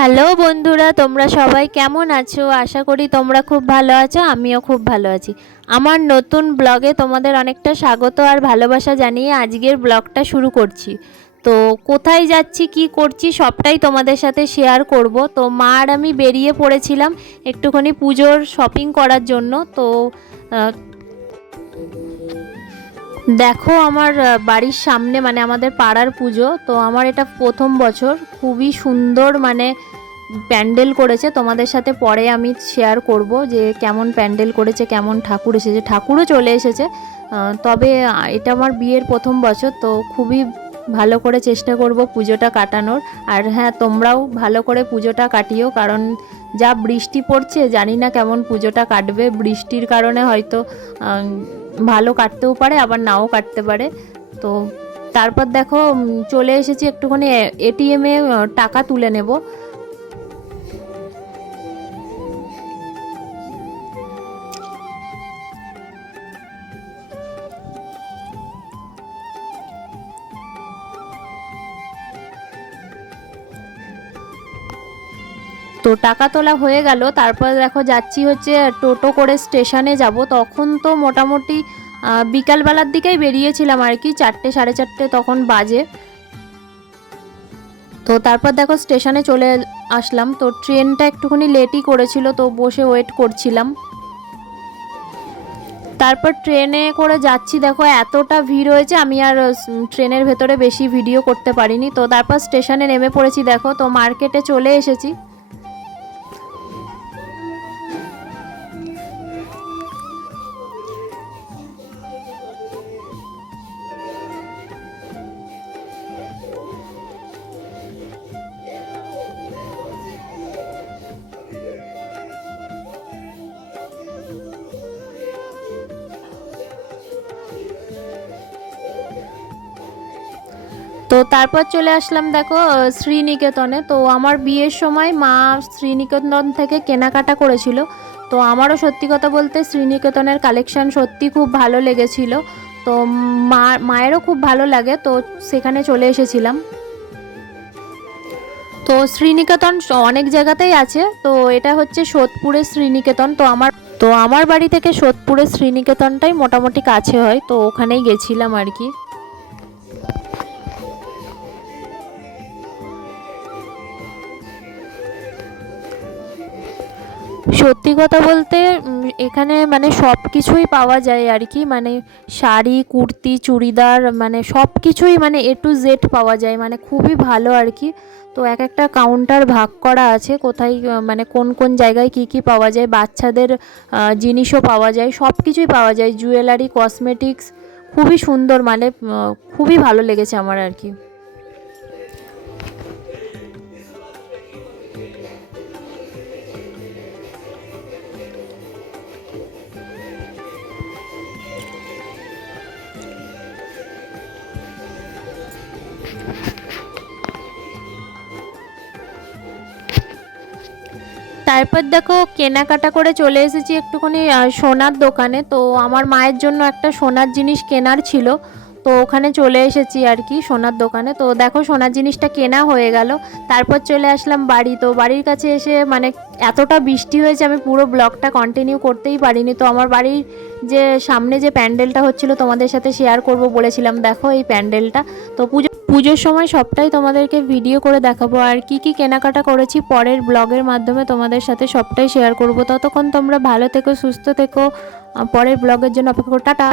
Hello বন্ধুরা, তোমরা সবাই কেমন আছো? আশা করি তোমরা খুব ভালো আছো। আমিও খুব ভালো আছি। আমার নতুন ব্লগে তোমাদের অনেকটা স্বাগত আর ভালোবাসা জানিয়ে আজকের ব্লগটা শুরু করছি। তো কোথায় যাচ্ছি, কি করছি সবটাই তোমাদের সাথে শেয়ার করব। তো মা আর আমি বেরিয়ে পড়েছিলাম একটুখানি পুজোর শপিং করার জন্য। তো দেখো আমার বাড়ির সামনে মানে আমাদের পাড়ার পুজো। তো আমার এটা প্রথম বছর, খুবই সুন্দর মানে প্যান্ডেল করেছে। তোমাদের সাথে পরে আমি শেয়ার করব যে কেমন প্যান্ডেল করেছে, কেমন ঠাকুর এসেছে। ঠাকুরও চলে এসেছে, তবে এটা আমার বিয়ের প্রথম বছর, তো খুবই ভালো করে চেষ্টা করব পুজোটা কাটানোর। আর হ্যাঁ, তোমরাও ভালো করে পুজোটা কাটিও, কারণ যা বৃষ্টি পড়ছে জানি না কেমন পুজোটা কাটবে। বৃষ্টির কারণে হয়তো ভালো কাটতেও পারে, আবার নাও কাটতে পারে। তো তারপর দেখো চলে এসেছি একটুখানি এটিএমে টাকা তুলে নেব। তো টাকা তোলা হয়ে গেল। তারপর দেখো যাচ্ছি হচ্ছে টোটো করে স্টেশনে যাব। তখন তো মোটামুটি বিকালবেলার দিকেই বেরিয়েছিলাম আর কি, 4টে সাড়ে 4টে তখন বাজে। তো তারপর দেখো স্টেশনে চলে আসলাম। তো ট্রেনটা একটুখানি লেটই করেছিল, তো বসে ওয়েট করছিলাম। তারপর ট্রেনে করে যাচ্ছি, দেখো এতটা ভিড় হয়েছে, আমি আর ট্রেনের ভেতরে বেশি ভিডিও করতে পারিনি। তো তারপর স্টেশনে নেমে পড়েছি। দেখো তো মার্কেটে চলে এসেছি। তো তারপর চলে আসলাম দেখো শ্রীনিকেতনে। তো আমার বিয়ের সময় মা শ্রীনিকেতন থেকে কেনাকাটা করেছিল। তো আমারও সত্যি কথা বলতে শ্রীনিকেতনের কালেকশান সত্যি খুব ভালো লেগেছিল। তো মায়েরও খুব ভালো লাগে, তো সেখানে চলে এসেছিলাম। তো শ্রীনিকেতন অনেক জায়গাতেই আছে, তো এটা হচ্ছে সোদপুরের শ্রীনিকেতন। তো আমার বাড়ি থেকে সোদপুরের শ্রীনিকেতনটাই মোটামুটি কাছে হয়, তো ওখানেই গেছিলাম আর কি। সত্যি কথা বলতে এখানে মানে সব কিছুই পাওয়া যায় আর কি, মানে শাড়ি, কুর্তি, চুড়িদার, মানে সব কিছুই মানে এ টু জেড পাওয়া যায়, মানে খুবই ভালো আর কি। তো এক একটা কাউন্টার ভাগ করা আছে, কোথায় মানে কোন কোন জায়গায় কি কি পাওয়া যায়। বাচ্চাদের জিনিসও পাওয়া যায়, সব কিছুই পাওয়া যায়, জুয়েলারি, কসমেটিক্স। খুবই সুন্দর, মানে খুবই ভালো লেগেছে আমার আর কি। তারপর দেখো কেনাকাটা করে চলে এসেছি একটুখানি সোনার দোকানে। তো আমার মায়ের জন্য একটা সোনার জিনিস কেনার ছিল, তো ওখানে চলে এসেছি আর কি সোনার দোকানে। তো দেখো সোনার জিনিসটা কেনা হয়ে গেল। তারপর চলে আসলাম বাড়ি। তো বাড়ির কাছে এসে মানে এতটা বৃষ্টি হয়েছে, আমি পুরো ব্লগটা কন্টিনিউ করতেই পারিনি। তো আমার বাড়ির যে সামনে যে প্যান্ডেলটা হচ্ছিল তোমাদের সাথে শেয়ার করব বলেছিলাম, দেখো এই প্যান্ডেলটা। তো পুজোর সময় সবটাই তোমাদেরকে ভিডিও করে দেখাবো, আর কি কি কেনাকাটা করেছি পরের ব্লগের মাধ্যমে তোমাদের সাথে সবটাই শেয়ার করব। ততক্ষণ তোমরা ভালো থেকো, সুস্থ থেকো, পরের ব্লগের জন্য অপেক্ষা করো। টাটা।